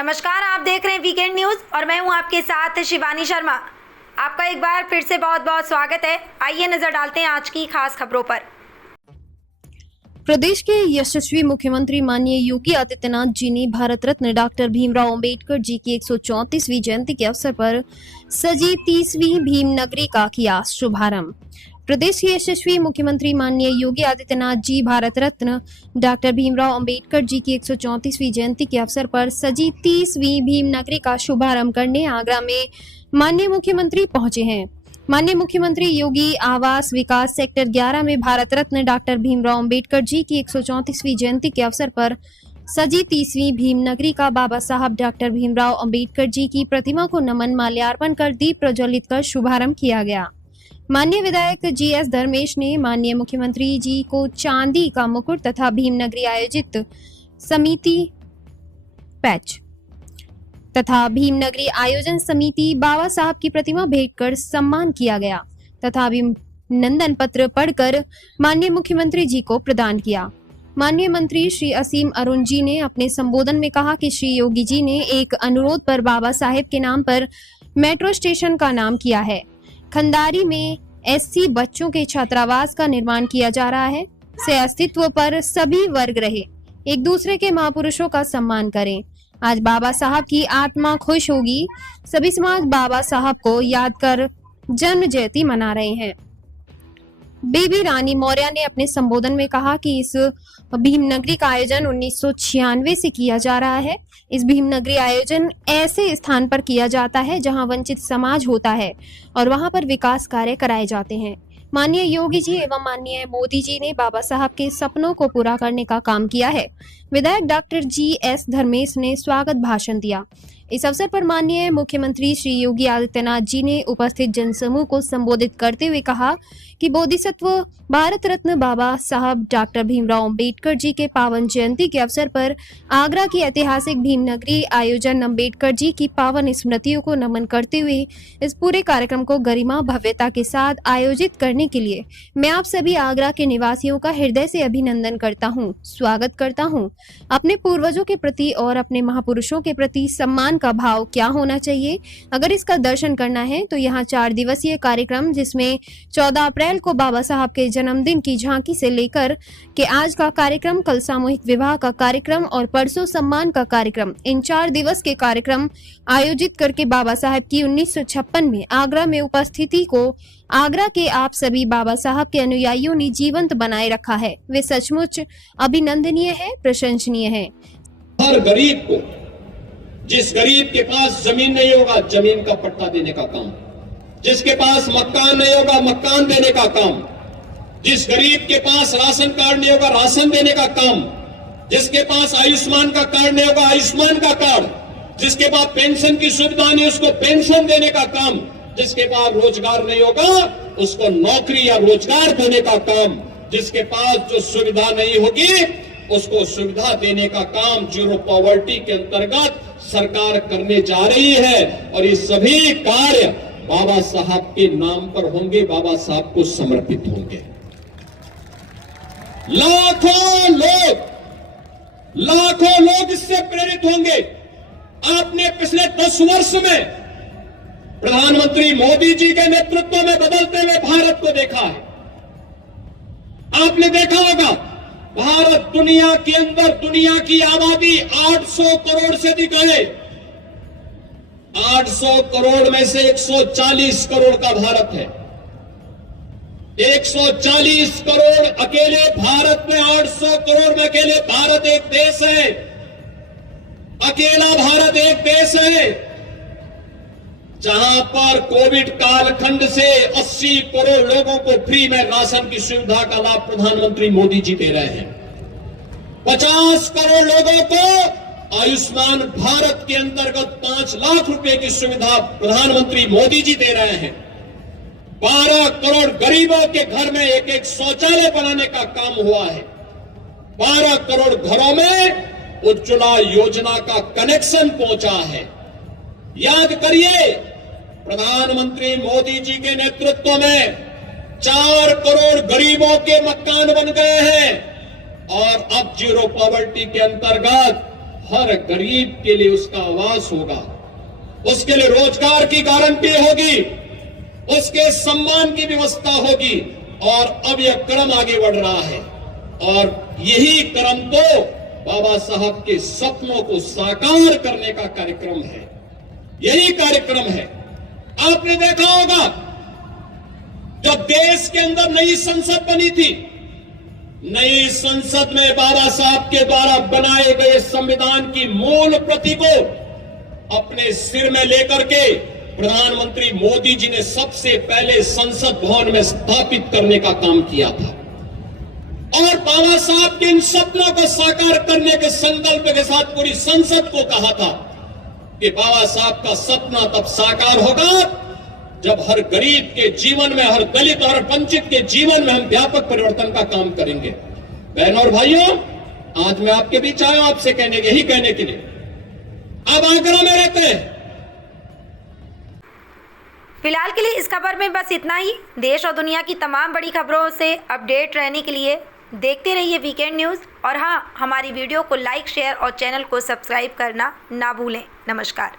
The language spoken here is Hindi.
नमस्कार, आप देख रहे हैं वीकेंड न्यूज और मैं हूं आपके साथ शिवानी शर्मा। आपका एक बार फिर से बहुत बहुत स्वागत है। आइए नजर डालते हैं आज की खास खबरों पर। प्रदेश के यशस्वी मुख्यमंत्री माननीय योगी आदित्यनाथ जी ने भारत रत्न डॉक्टर भीमराव अंबेडकर जी की 134वीं जयंती के अवसर पर सजी 30वीं भीम नगरी का किया शुभारंभ। प्रदेश के यशस्वी मुख्यमंत्री माननीय योगी आदित्यनाथ जी भारत रत्न डॉक्टर भीमराव अंबेडकर जी की 134वीं जयंती के अवसर पर सजी 30वीं भीम नगरी का शुभारंभ करने आगरा में माननीय मुख्यमंत्री पहुंचे हैं। माननीय मुख्यमंत्री योगी आवास विकास सेक्टर 11 में भारत रत्न डॉक्टर भीमराव अंबेडकर जी की 134वीं जयंती के अवसर पर सजी 30वीं भीम नगरी का बाबा साहब डॉक्टर भीमराव अंबेडकर जी की प्रतिमा को नमन माल्यार्पण कर दीप प्रज्वलित कर शुभारंभ किया गया। माननीय विधायक जीएस धर्मेश ने माननीय मुख्यमंत्री जी को चांदी का मुकुट तथा भीम नगरी आयोजित समिति पैच तथा भीम नगरी आयोजन समिति बाबा साहब की प्रतिमा भेंट कर सम्मान किया गया तथा अभिनंदन पत्र पढ़कर माननीय मुख्यमंत्री जी को प्रदान किया। माननीय मंत्री श्री असीम अरुण जी ने अपने संबोधन में कहा कि श्री योगी जी ने एक अनुरोध पर बाबा साहेब के नाम पर मेट्रो स्टेशन का नाम किया है। खंडारी में एससी बच्चों के छात्रावास का निर्माण किया जा रहा है। से अस्तित्व पर सभी वर्ग रहे, एक दूसरे के महापुरुषों का सम्मान करें। आज बाबा साहब की आत्मा खुश होगी। सभी समाज बाबा साहब को याद कर जन्म जयंती मना रहे हैं। बेबी रानी मौर्य ने अपने संबोधन में कहा कि इस भीम नगरी का आयोजन 1996 से किया जा रहा है। इस भीम नगरी आयोजन ऐसे स्थान पर किया जाता है जहां वंचित समाज होता है और वहां पर विकास कार्य कराए जाते हैं। माननीय योगी जी एवं माननीय मोदी जी ने बाबा साहब के सपनों को पूरा करने का काम किया है। विधायक डॉक्टर जीएस धर्मेश ने स्वागत भाषण दिया। इस अवसर पर माननीय मुख्यमंत्री श्री योगी आदित्यनाथ जी ने उपस्थित जनसमूह को संबोधित करते हुए कहा कि बोधिसत्व भारत रत्न बाबा साहब डॉक्टर भीमराव अंबेडकर जी के पावन जयंती के अवसर पर आगरा की ऐतिहासिक भीम नगरी आयोजन अंबेडकर जी की पावन स्मृतियों को नमन करते हुए इस पूरे कार्यक्रम को गरिमा भव्यता के साथ आयोजित करने के लिए मैं आप सभी आगरा के निवासियों का हृदय से अभिनंदन करता हूँ, स्वागत करता हूँ। अपने पूर्वजों के प्रति और अपने महापुरुषों के प्रति सम्मान का भाव क्या होना चाहिए, अगर इसका दर्शन करना है तो यहाँ 4 दिवसीय कार्यक्रम जिसमें 14 अप्रैल को बाबा साहब के जन्मदिन की झांकी से लेकर के आज का कार्यक्रम, कल सामूहिक विवाह का कार्यक्रम और परसों सम्मान का कार्यक्रम, इन 4 दिवस के कार्यक्रम आयोजित करके बाबा साहब की 1956 में आगरा में उपस्थिति को आगरा के आप सभी बाबा साहब के अनुयायियों ने जीवंत बनाए रखा है। वे सचमुच अभिनंदनीय है, प्रशंसनीय है। हर गरीब को, जिस गरीब के पास जमीन नहीं होगा जमीन का पट्टा देने का काम, जिसके पास मकान नहीं होगा मकान देने का काम, जिस गरीब के पास राशन कार्ड नहीं होगा राशन देने का काम, जिसके पास आयुष्मान का कार्ड नहीं होगा आयुष्मान का कार्ड, जिसके पास पेंशन की सुविधा नहीं उसको पेंशन देने का काम, जिसके पास रोजगार नहीं होगा उसको नौकरी या रोजगार देने का काम, जिसके पास जो सुविधा नहीं होगी उसको सुविधा देने का काम जीरो पॉवर्टी के अंतर्गत सरकार करने जा रही है। और ये सभी कार्य बाबा साहब के नाम पर होंगे, बाबा साहब को समर्पित होंगे। लाखों लोग इससे प्रेरित होंगे। आपने पिछले 10 वर्ष में प्रधानमंत्री मोदी जी के नेतृत्व में बदलते हुए भारत को देखा है। आपने देखा होगा भारत दुनिया के अंदर, दुनिया की आबादी 800 करोड़ से अधिक है। 800 करोड़ में से 140 करोड़ का भारत है। 140 करोड़ अकेले भारत में, 800 करोड़ में अकेले भारत एक देश है। अकेला भारत एक देश है जहां पर कोविड कालखंड से 80 करोड़ लोगों को फ्री में राशन की सुविधा का लाभ प्रधानमंत्री मोदी जी दे रहे हैं। 50 करोड़ लोगों को आयुष्मान भारत के अंतर्गत 5 लाख रुपए की सुविधा प्रधानमंत्री मोदी जी दे रहे हैं। 12 करोड़ गरीबों के घर में एक शौचालय बनाने का काम हुआ है। 12 करोड़ घरों में उज्ज्वला योजना का कनेक्शन पहुंचा है। याद करिए, प्रधानमंत्री मोदी जी के नेतृत्व में 4 करोड़ गरीबों के मकान बन गए हैं और अब जीरो पॉवर्टी के अंतर्गत हर गरीब के लिए उसका आवास होगा, उसके लिए रोजगार की गारंटी होगी, उसके सम्मान की व्यवस्था होगी। और अब यह क्रम आगे बढ़ रहा है और यही क्रम तो बाबा साहब के सपनों को साकार करने का कार्यक्रम है। यही कार्यक्रम है। आपने देखा होगा जब देश के अंदर नई संसद बनी थी, नई संसद में बाबा साहब के द्वारा बनाए गए संविधान की मूल प्रति को अपने सिर में लेकर के प्रधानमंत्री मोदी जी ने सबसे पहले संसद भवन में स्थापित करने का काम किया था और बाबा साहब के इन सपनों को साकार करने के संकल्प के साथ पूरी संसद को कहा था कि बाबा साहब का सपना तब साकार होगा जब हर गरीब के जीवन में, हर दलित और वंचित के जीवन में हम व्यापक परिवर्तन का काम करेंगे। बहनों और भाइयों, आज मैं आपके बीच आया हूं आपसे यही कहने के लिए। अब आगरा में रहते हैं। फिलहाल के लिए इस खबर में बस इतना ही। देश और दुनिया की तमाम बड़ी खबरों से अपडेट रहने के लिए देखते रहिए वीकेंड न्यूज़। और हाँ, हमारी वीडियो को लाइक, शेयर और चैनल को सब्सक्राइब करना ना भूलें। नमस्कार।